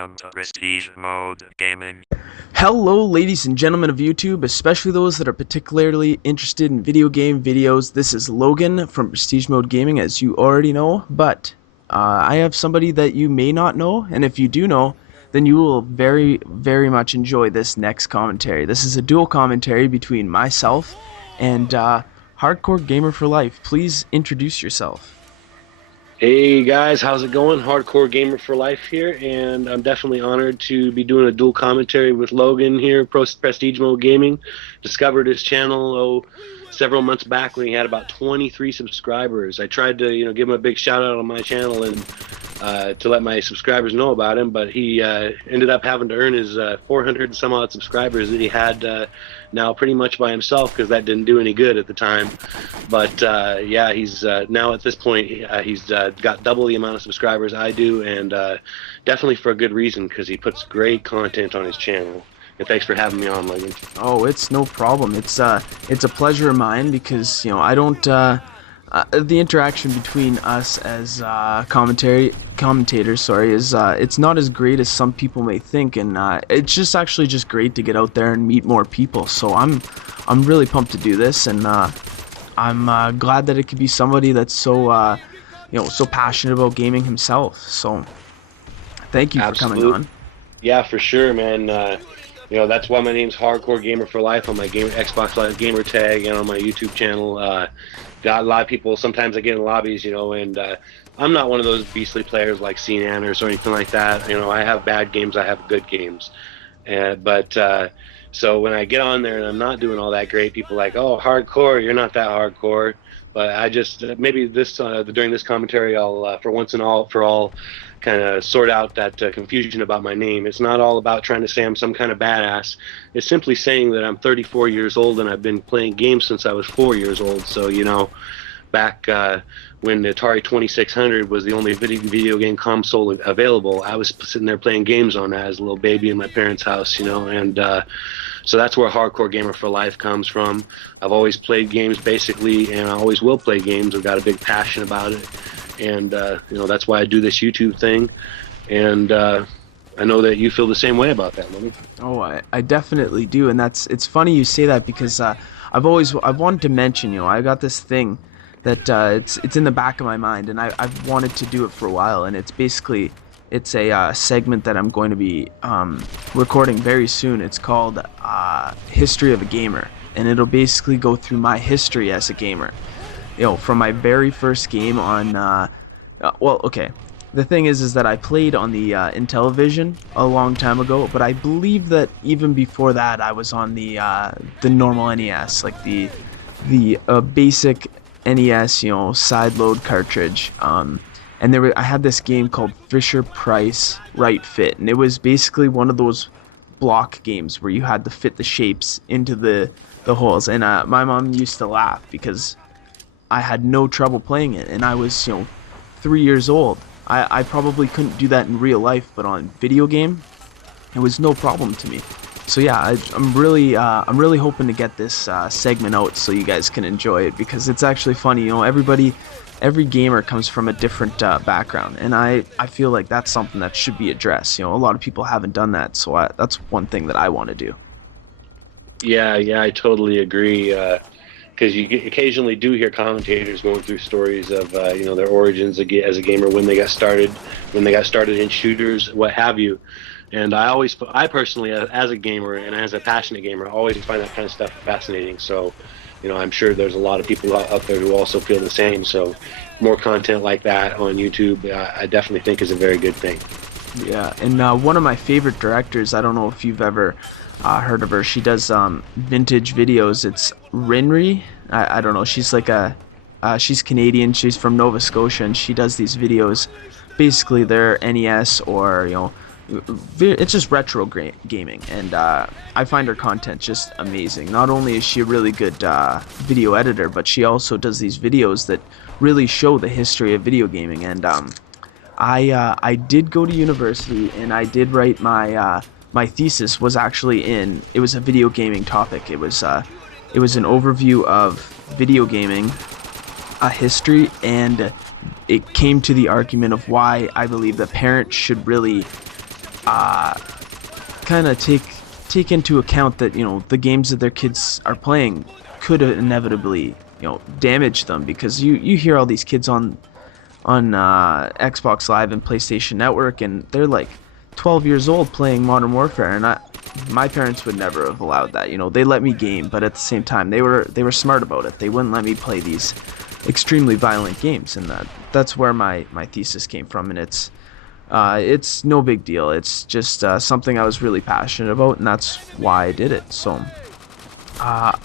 Welcome to Prestige Mode Gaming. Hello ladies and gentlemen of YouTube, especially those that are particularly interested in video game videos. This is Logan from Prestige Mode Gaming, as you already know, but I have somebody that you may not know, and if you do know, then you will very much enjoy this next commentary. This is a dual commentary between myself and Hardcore Gamer for Life. Please introduce yourself. Hey guys, how's it going? Hardcore Gamer for Life here, and I'm definitely honored to be doing a dual commentary with Logan here, Prestige Mode Gaming. Discovered his channel several months back when he had about 23 subscribers. I tried to give him a big shout out on my channel and to let my subscribers know about him, but he ended up having to earn his 400 and some odd subscribers that he had now pretty much by himself, because that didn't do any good at the time. But yeah, he's now at this point he's got double the amount of subscribers I do, and definitely for a good reason, because he puts great content on his channel. And thanks for having me on, Logan. Oh, it's no problem. It's a pleasure of mine, because I don't the interaction between us as commentators, is it's not as great as some people may think, and it's just actually just great to get out there and meet more people. So I'm really pumped to do this, and I'm glad that it could be somebody that's so so passionate about gaming himself. So thank you for coming on. Yeah, for sure, man. That's why my name's Hardcore Gamer for Life on my Xbox Live gamer tag and on my YouTube channel. Got a lot of people. Sometimes I get in lobbies, and I'm not one of those beastly players like Cnanners or anything like that. I have bad games, I have good games, but so when I get on there and I'm not doing all that great, people are like, "Oh, hardcore, you're not that hardcore." But I just maybe during this commentary, I'll for once and all for all kind of sort out that confusion about my name. It's not all about trying to say I'm some kind of badass. It's simply saying that I'm 34 years old and I've been playing games since I was 4 years old. So back when the Atari 2600 was the only video game console available, I was sitting there playing games on that as a little baby in my parents' house, and so that's where Hardcore Gamer for Life comes from. I've always played games, basically, and I always will play games. I've got a big passion about it, and that's why I do this YouTube thing, and I know that you feel the same way about that, Lenny. Oh, I definitely do, and it's funny you say that, because I've wanted to mention, I got this thing that it's in the back of my mind, and I've wanted to do it for a while, and it's a segment that I'm going to be recording very soon. It's called History of a Gamer, and it'll basically go through my history as a gamer, from my very first game on well, okay, the thing is that I played on the Intellivision a long time ago, but I believe that even before that I was on the normal NES, like the basic NES, side load cartridge, and I had this game called Fisher-Price Right Fit, and it was basically one of those block games where you had to fit the shapes into the holes, and my mom used to laugh because I had no trouble playing it, and I was 3 years old. I probably couldn't do that in real life, but on video game it was no problem to me. So yeah, I'm really hoping to get this segment out so you guys can enjoy it, because it's actually funny. Every gamer comes from a different background, and I feel like that's something that should be addressed. A lot of people haven't done that, so that's one thing that I want to do. Yeah, I totally agree. Because you occasionally do hear commentators going through stories of their origins as a gamer, when they got started in shooters, what have you. And I personally, as a gamer and as a passionate gamer, always find that kind of stuff fascinating. So, I'm sure there's a lot of people out there who also feel the same. So, more content like that on YouTube, I definitely think is a very good thing. Yeah, and one of my favorite directors, I don't know if you've ever heard of her. She does vintage videos. It's Rinri. I don't know. She's like she's Canadian. She's from Nova Scotia, and she does these videos. Basically, they're NES or it's just retro gaming, and I find her content just amazing. Not only is she a really good video editor, but she also does these videos that really show the history of video gaming. And I did go to university, and I did write my thesis was actually it was a video gaming topic. It was an overview of video gaming, a history, and it came to the argument of why I believe that parents should really kind of take into account that, you know, the games that their kids are playing could inevitably, you know, damage them, because you hear all these kids on Xbox Live and PlayStation Network, and they're like 12 years old playing Modern Warfare, and my parents would never have allowed that. You know, they let me game, but at the same time, they were smart about it. They wouldn't let me play these extremely violent games, and that's where my thesis came from. And it's no big deal. It's just something I was really passionate about, and that's why I did it. So, yeah,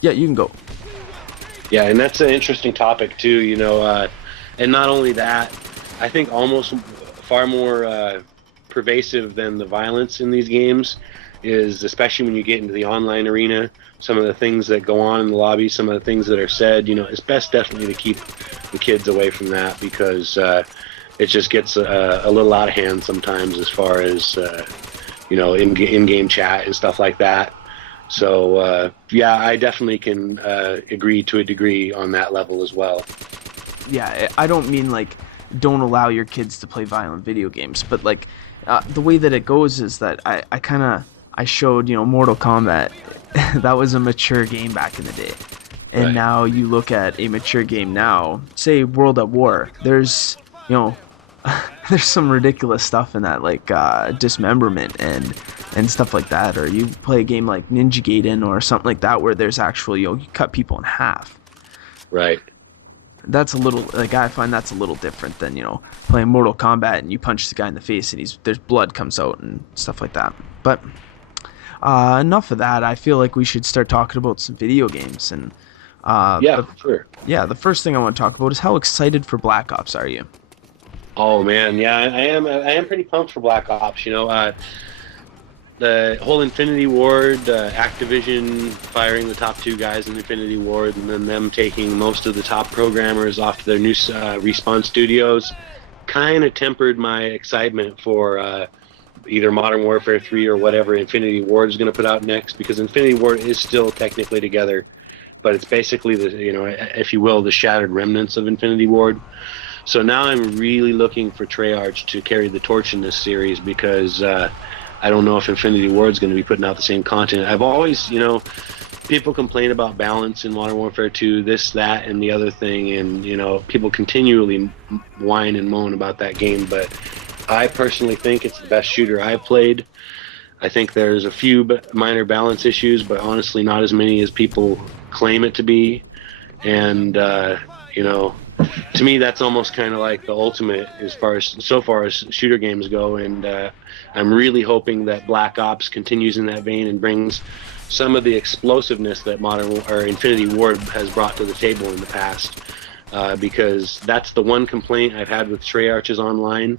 you can go. Yeah, and that's an interesting topic too, you know, and not only that, I think almost far more pervasive than the violence in these games is, especially when you get into the online arena, some of the things that go on in the lobby, some of the things that are said, you know, it's best definitely to keep the kids away from that, because it just gets a little out of hand sometimes as far as, you know, in-game chat and stuff like that. So, yeah, I definitely can agree to a degree on that level as well. Yeah, I don't mean like don't allow your kids to play violent video games, but like the way that it goes is that I showed, you know, Mortal Kombat. That was a mature game back in the day. And Right. now you look at a mature game now, say World at War, there's, you know, there's some ridiculous stuff in that, like dismemberment and stuff like that. Or you play a game like Ninja Gaiden or something like that, where there's actual, you know, you cut people in half. Right. That's a little, like, I find that's a little different than, you know, playing Mortal Kombat and you punch the guy in the face and there's blood comes out and stuff like that. But enough of that. I feel like we should start talking about some video games. And Yeah, sure. yeah, the first thing I want to talk about is how excited for Black Ops are you? Oh man, yeah, I am pretty pumped for Black Ops. You know, the whole Infinity Ward, Activision firing the top two guys in Infinity Ward, and then them taking most of the top programmers off to their new Respawn studios, kind of tempered my excitement for either Modern Warfare 3 or whatever Infinity Ward is going to put out next, because Infinity Ward is still technically together, but it's basically the, you know, if you will, the shattered remnants of Infinity Ward. So now I'm really looking for Treyarch to carry the torch in this series, because I don't know if Infinity Ward's going to be putting out the same content. I've always, you know, people complain about balance in Modern Warfare 2, this, that, and the other thing, and, you know, people continually whine and moan about that game, but I personally think it's the best shooter I've played. I think there's a few minor balance issues, but honestly not as many as people claim it to be. And, you know, to me that's almost kind of like the ultimate as far as shooter games go. And I'm really hoping that Black Ops continues in that vein and brings some of the explosiveness that Infinity Ward has brought to the table in the past. Because that's the one complaint I've had with Treyarch's online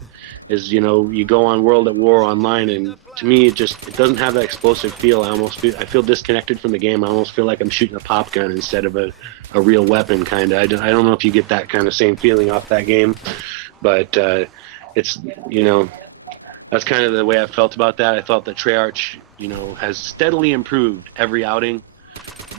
is, you know, you go on World at War online, and to me it doesn't have that explosive feel. I feel disconnected from the game. I almost feel like I'm shooting a pop gun instead of a real weapon, kind of. I don't know if you get that kind of same feeling off that game, but it's, you know, that's kind of the way I felt about that. I thought that Treyarch, you know, has steadily improved every outing,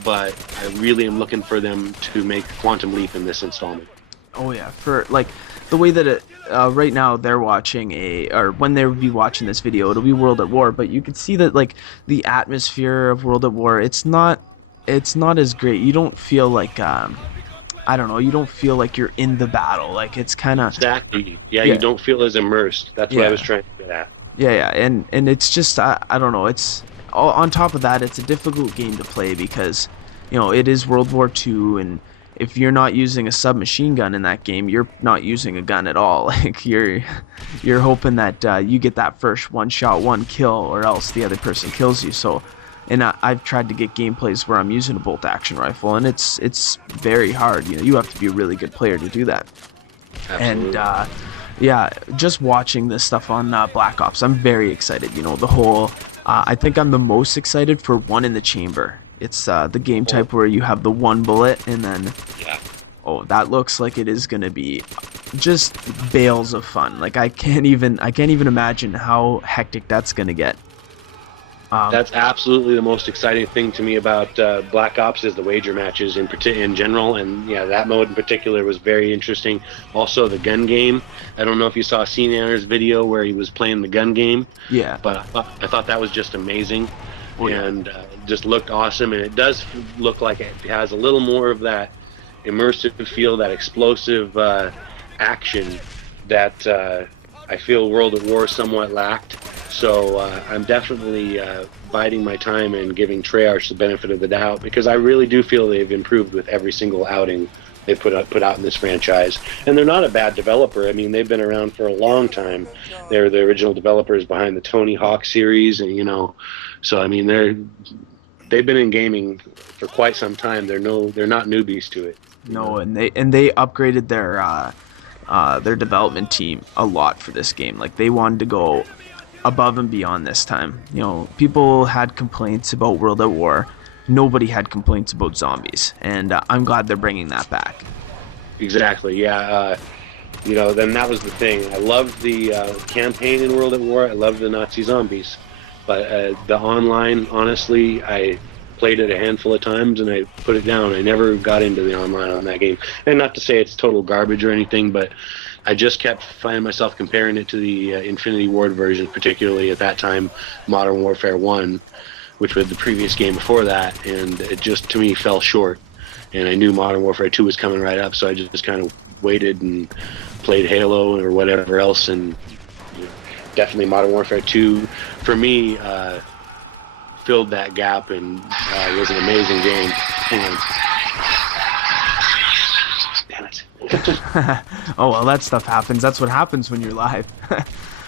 but I really am looking for them to make quantum leap in this installment. Oh yeah, for like the way that it right now they're watching or when they would be watching this video, it'll be World at War, but you can see that like the atmosphere of World at War, it's not as great. You don't feel like I don't know, you don't feel like you're in the battle. Like it's kind of Exactly. Yeah, you don't feel as immersed. That's what I was trying to get at. Yeah, and it's just I don't know. It's on top of that, it's a difficult game to play because, you know, it is World War II, and if you're not using a submachine gun in that game, you're not using a gun at all. Like you're hoping that you get that first one shot, one kill, or else the other person kills you. So, and I've tried to get gameplays where I'm using a bolt action rifle, and it's very hard. You know, you have to be a really good player to do that. Absolutely. And yeah, just watching this stuff on Black Ops, I'm very excited. You know, the whole. I think I'm the most excited for One in the Chamber. It's the game type where you have the one bullet, and then oh, that looks like it is gonna be just bales of fun. Like I can't even imagine how hectic that's gonna get. That's absolutely the most exciting thing to me about Black Ops is the wager matches in general, and yeah, that mode in particular was very interesting. Also, the gun game. I don't know if you saw CNR's video where he was playing the gun game, Yeah. but I thought that was just amazing, Yeah. and just looked awesome. And it does look like it has a little more of that immersive feel, that explosive action that I feel World at War somewhat lacked. So I'm definitely biding my time and giving Treyarch the benefit of the doubt, because I really do feel they've improved with every single outing they put out in this franchise. And they're not a bad developer. I mean, they've been around for a long time. They're the original developers behind the Tony Hawk series, and so I mean they've been in gaming for quite some time. They're not newbies to it. No, and they upgraded their development team a lot for this game. Like, they wanted to go above and beyond this time. People had complaints about World at War. Nobody had complaints about zombies, and I'm glad they're bringing that back. Exactly. Yeah. Then that was the thing. I loved the campaign in World at War. I loved the Nazi zombies, but the online, honestly, I played it a handful of times and I put it down. I never got into the online on that game. And not to say it's total garbage or anything, but I just kept finding myself comparing it to the Infinity Ward version, particularly at that time, Modern Warfare 1, which was the previous game before that, and it just, to me, fell short. And I knew Modern Warfare 2 was coming right up, so I just kind of waited and played Halo or whatever else, and definitely Modern Warfare 2, for me, filled that gap and was an amazing game. Hang on. Damn it. Oh, well, that stuff happens. That's what happens when you're live.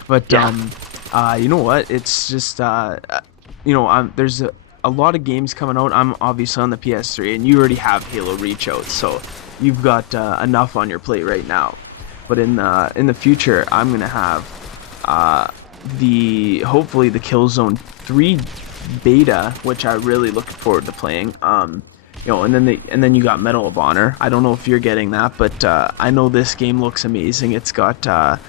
But Yeah. you know what? It's just there's a lot of games coming out. I'm obviously on the PS3, and you already have Halo Reach out, so you've got enough on your plate right now. But in the future, I'm gonna have hopefully the Killzone 3 beta, which I really look forward to playing. And then you got Medal of Honor. I don't know if you're getting that, but I know this game looks amazing. It's got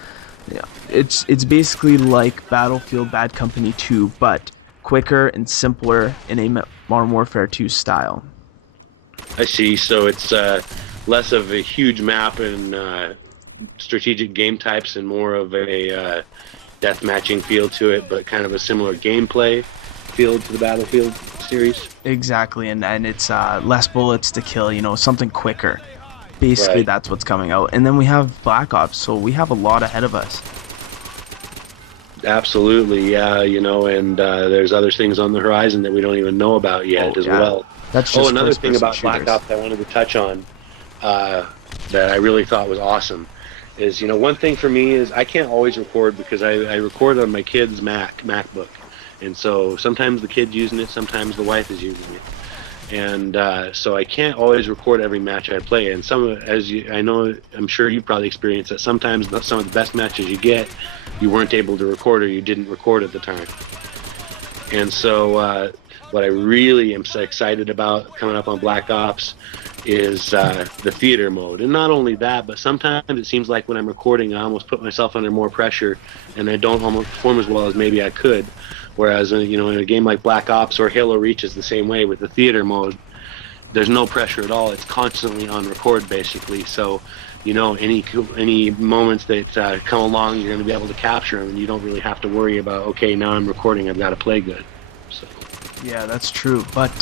it's basically like Battlefield Bad Company 2, but quicker and simpler in a Modern Warfare 2 style. I see. So it's less of a huge map and strategic game types and more of a death matching feel to it, but kind of a similar gameplay feel to the Battlefield series. Exactly, and it's less bullets to kill, something quicker. Basically, Right. That's what's coming out. And then we have Black Ops, so we have a lot ahead of us. Absolutely, yeah, and there's other things on the horizon that we don't even know about yet as well. That's just Another thing first-person about Black shooters. Ops I wanted to touch on that I really thought was awesome is, one thing for me is I can't always record because I record on my kid's MacBook. And so sometimes the kid's using it, sometimes the wife is using it. And so I can't always record every match I play. And I'm sure you probably experienced that sometimes some of the best matches you get, you weren't able to record or you didn't record at the time. And so what I really am so excited about coming up on Black Ops is the theater mode. And not only that, but sometimes it seems like when I'm recording, I almost put myself under more pressure and I don't almost perform as well as maybe I could. Whereas, in a game like Black Ops or Halo Reach is the same way with the theater mode. There's no pressure at all. It's constantly on record, basically. So, any moments that come along, you're going to be able to capture them, and you don't really have to worry about, okay, now I'm recording, I've got to play good. So. Yeah, that's true. But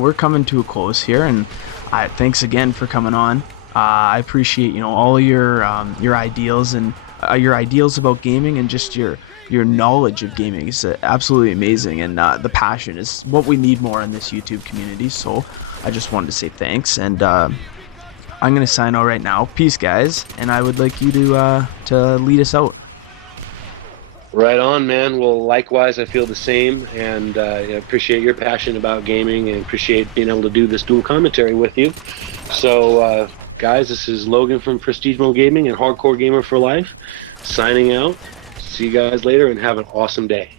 we're coming to a close here, and thanks again for coming on. I appreciate all your ideals and your ideals about gaming, and just your knowledge of gaming is absolutely amazing, and the passion is what we need more in this YouTube community. So I just wanted to say thanks, and I'm gonna sign out right now. Peace, guys, and I would like you to lead us out. Right on, man. Well, likewise, I feel the same, and I appreciate your passion about gaming and appreciate being able to do this dual commentary with you. So, guys, this is Logan from Prestige Mode Gaming and Hardcore Gamer for Life, signing out. See you guys later, and have an awesome day.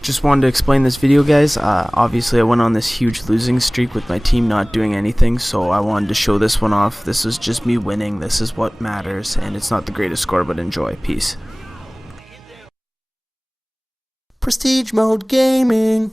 Just wanted to explain this video, guys. Obviously I went on this huge losing streak with my team not doing anything, so I wanted to show this one off. This is just me winning. This is what matters, and it's not the greatest score, but enjoy. Peace. Prestige Mode Gaming.